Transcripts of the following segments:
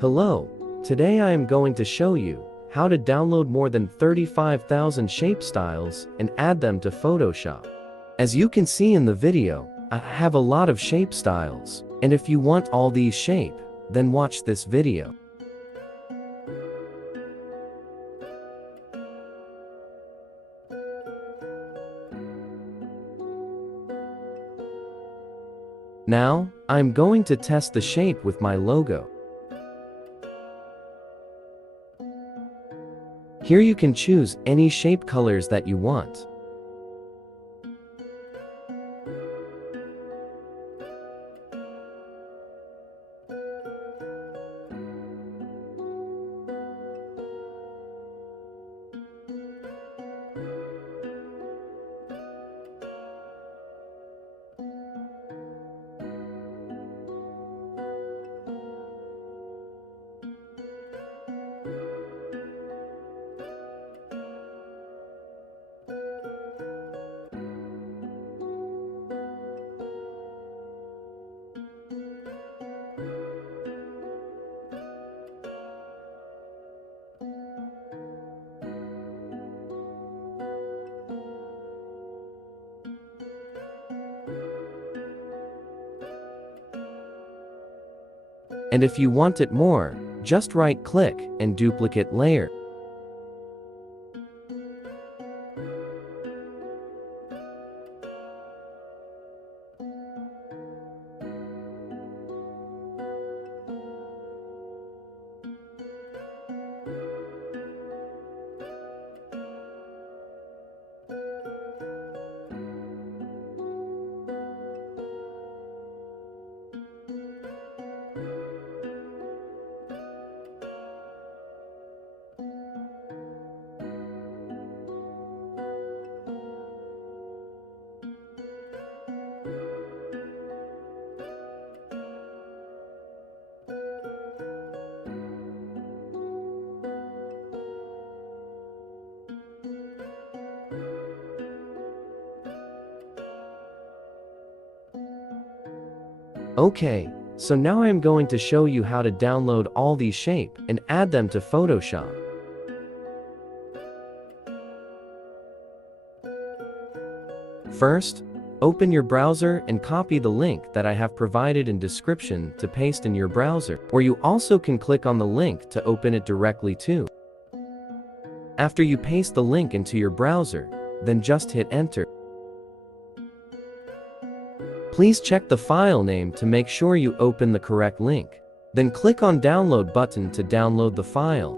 Hello, today I am going to show you how to download more than 35,000 shape styles and add them to Photoshop. As you can see in the video, I have a lot of shape styles, and if you want all these shape, then watch this video. Now, I'm going to test the shape with my logo. Here you can choose any shape colors that you want. And if you want it more, just right-click and duplicate layer. Okay, so now I am going to show you how to download all these shape and add them to Photoshop. First, open your browser and copy the link that I have provided in description to paste in your browser, or you also can click on the link to open it directly too. After you paste the link into your browser, then just hit enter. Please check the file name to make sure you open the correct link. Then click on download button to download the file.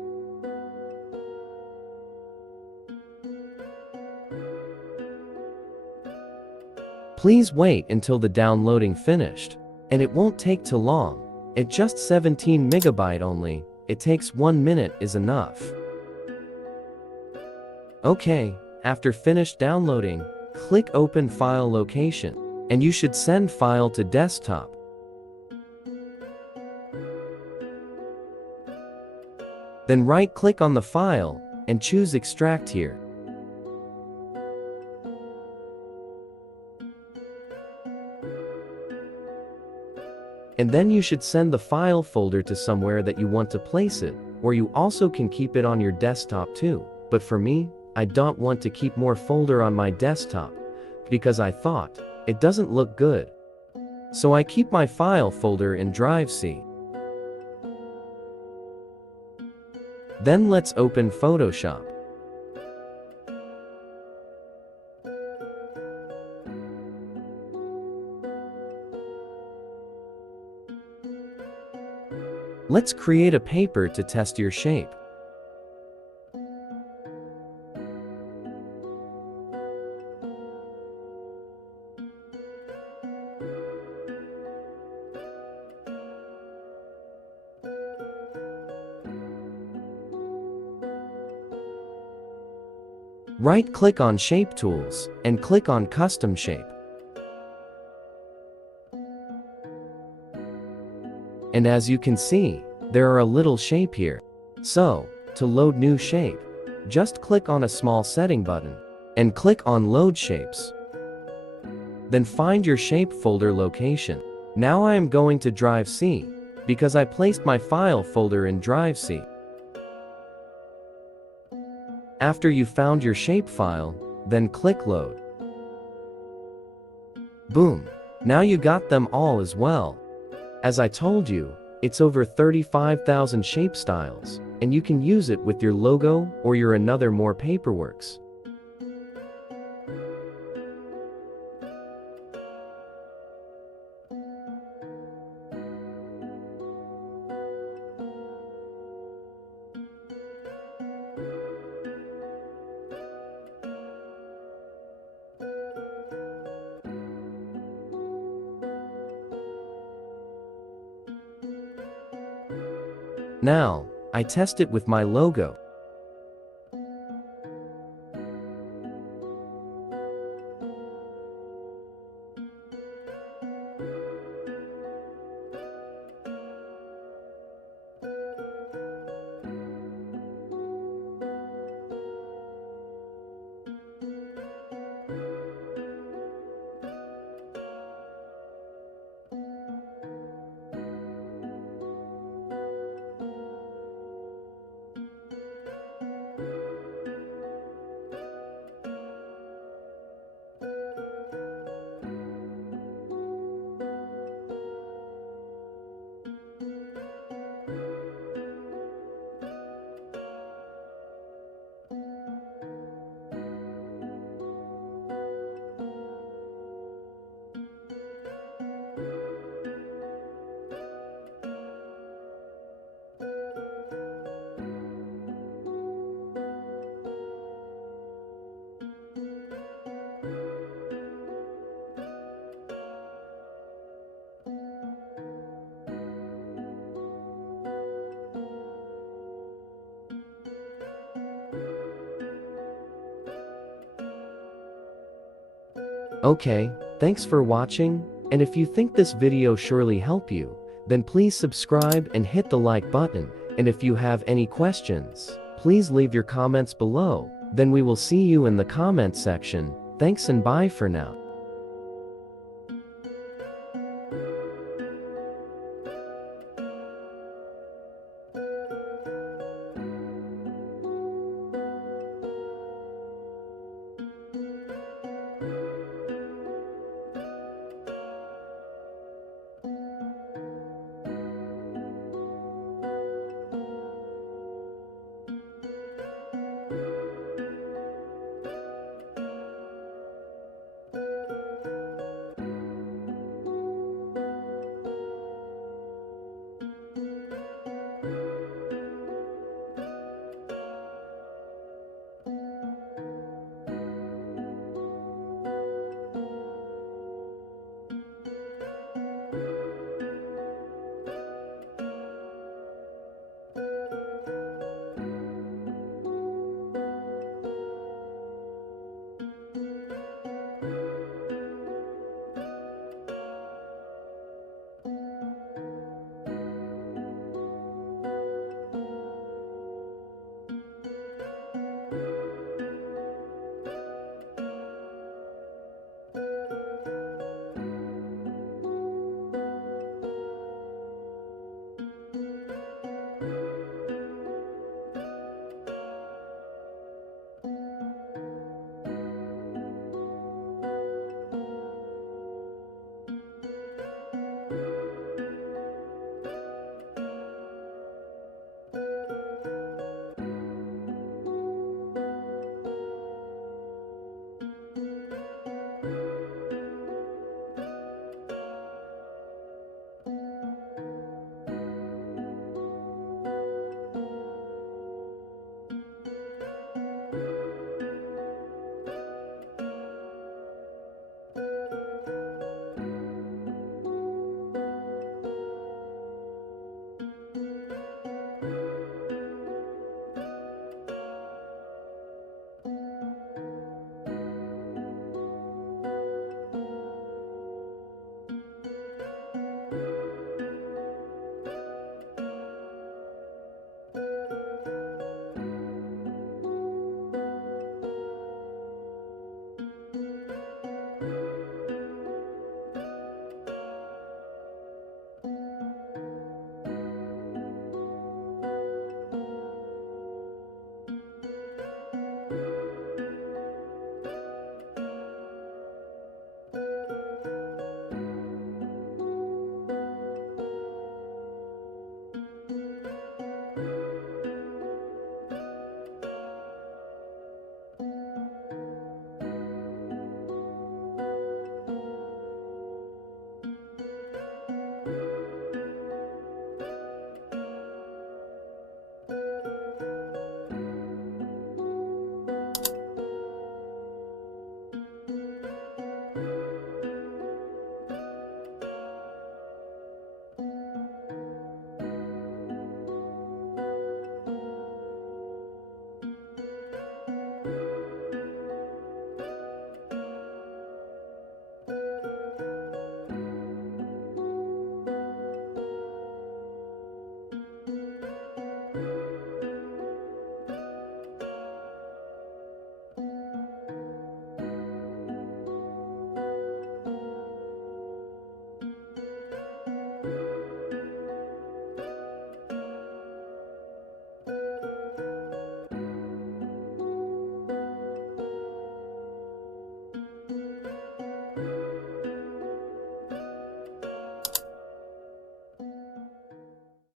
Please wait until the downloading finished. And it won't take too long. It's just 17 MB only. It takes 1 minute is enough. Okay, after finished downloading, click open file location. And you should send file to desktop. Then right-click on the file and choose extract here. And then you should send the file folder to somewhere that you want to place it, or you also can keep it on your desktop too. But for me, I don't want to keep more folder on my desktop because I thought it doesn't look good. So I keep my file folder in Drive C. Then let's open Photoshop. Let's create a paper to test your shape. Right-click on Shape Tools and click on Custom Shape. And as you can see, there are a little shape here. So, to load new shape, just click on a small setting button and click on Load Shapes. Then find your shape folder location. Now I am going to Drive C because I placed my file folder in Drive C. After you found your shapefile, then click Load. Boom! Now you got them all as well. As I told you, it's over 35,000 shape styles, and you can use it with your logo or your another more paperworks. Now, I test it with my logo. Okay, thanks for watching, and if you think this video surely helped you, then please subscribe and hit the like button, and if you have any questions, please leave your comments below, then we will see you in the comment section. Thanks and bye for now.